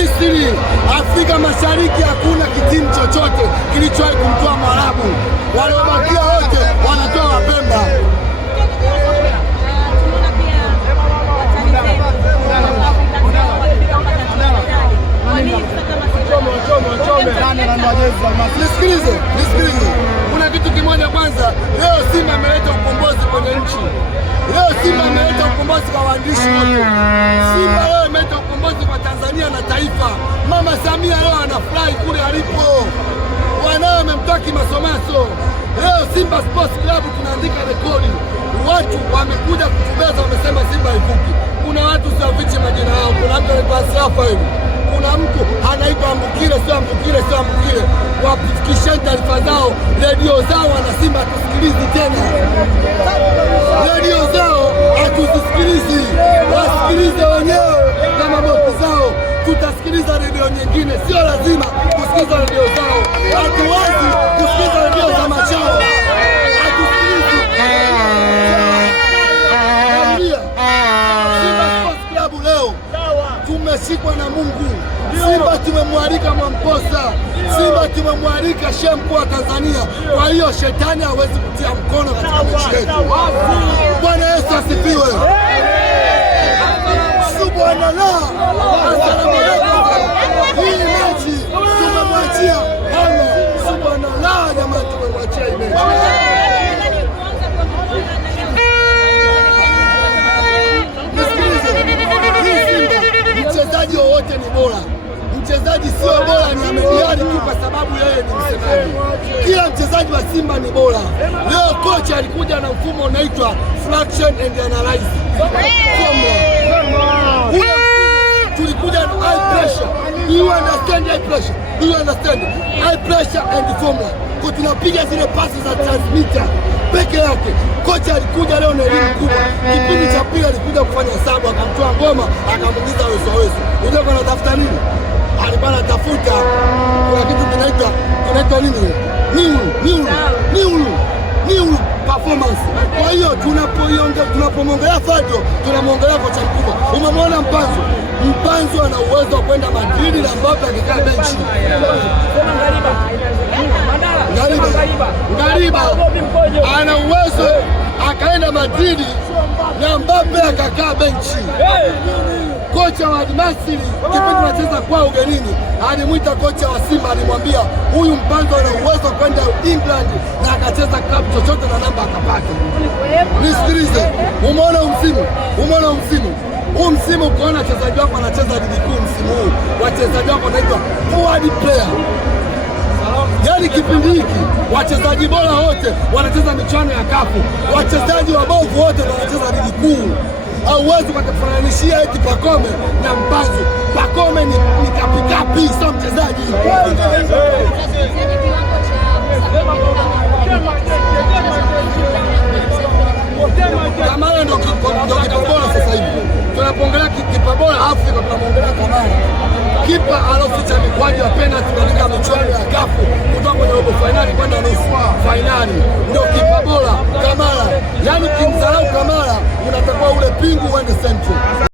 Misri, Afrika Mashariki hakuna kitimu chochote kilichowahi kumtoa Mwarabu. Waliobakia wote wanatoa Wapemba. Nisikilize, kuna kitu kimoja kwanza. Leo Simba ameleta ukombozi kwenye nchi. Leo Simba ameleta ukombozi kwa waandishi wote. Simba leo ameleta ukombozi kwa Tanzania na taifa. Mama Samia leo anafurahi kule alipo, wanao wamemtoa kimasomaso. Leo Simba Sports Club tunaandika rekodi. Watu wamekuja kutubeza, wamesema Simba haivuki. Kuna watu siwafiche majina yao. Kuna mtu anaitwa Asrafa hivi, kuna mtu anaitwa Ambukile, sio Ambukile. Wafikisheni taarifa zao, redio zao, wana Simba hatusikilizi tena. Redio zao hatuzisikilizi, wasikilize wenyewe na mabosi zao. Tutasikiliza redio nyingine, sio lazima kusikiliza redio zao. Hatuwezi kusikiliza redio za machao, hatusikilizi. Simba Sports Club leo tumeshikwa na Mungu. Simba tumemwalika Mwamposa, Simba tumemwalika shehe mkuu wa Tanzania. Kwa hiyo shetani hawezi kutia mkono katika mechi yetu. Bwana Yesu asifiwe. Subhanallah. Hii mechi tumemwachia Allah. Subhanallah, jamani, tumemwachia hii mechi. Mchezaji wowote ni bora, mchezaji sio bora ni amediari tu kwa sababu yeye ni msemaji. Kila mchezaji wa Simba ni bora. Leo kocha alikuja na mfumo unaitwa fraction and analyze. Tulikuja na high pressure. You understand high pressure? Do you understand? High pressure and formula. Kwa tunapiga zile pasi za transmitter peke yake. Kocha alikuja leo na elimu kubwa. Kipindi cha pili alikuja kufanya hesabu, akamtoa ngoma, akamuingiza wezo. Unajua kana tafuta nini? Alikuwa anatafuta kuna kitu kinaitwa nini? New performance. Kwa hiyo tunapomwongelea Fado, tunamwongelea kocha mkubwa. Umemwona Mpanzu ana uwezo wa kwenda Madrid na Mbappe akikaa benchi. Ngariba ana uwezo akaenda Madrid na Mbappe akakaa benchi. Kocha wa Al-Masry kipindi tunacheza kwa ugenini alimwita kocha wa Simba, alimwambia huyu Mpanzu ana uwezo kwenda England na akacheza club chochote na namba akapata. Nisikilize, umeona msimu huu msimu ukiona wachezaji wako wanacheza ligi kuu msimu huu, wachezaji wako wanaitwa forward player. Yaani kipindi hiki wachezaji bora wote wanacheza michuano ya kafu, wachezaji wabovu wote wanacheza ligi kuu. Hauwezi kufananishia eti Pacome na Mpanzu. Pacome ni kapikapi, sio mchezaji. Kamara ndio kipa bora sasa hivi. Tunapongelea kipa bora Afrika, tunamwongelea Kamara. Kipa aloficha mikwaju ya penalty katika michuano ya kafu kutoka kwenye robo finali kwenda nusu finali. Ndio kipa bora Kamara. Yaani kimdharau Kamara unatakiwa ule pingu uende Central.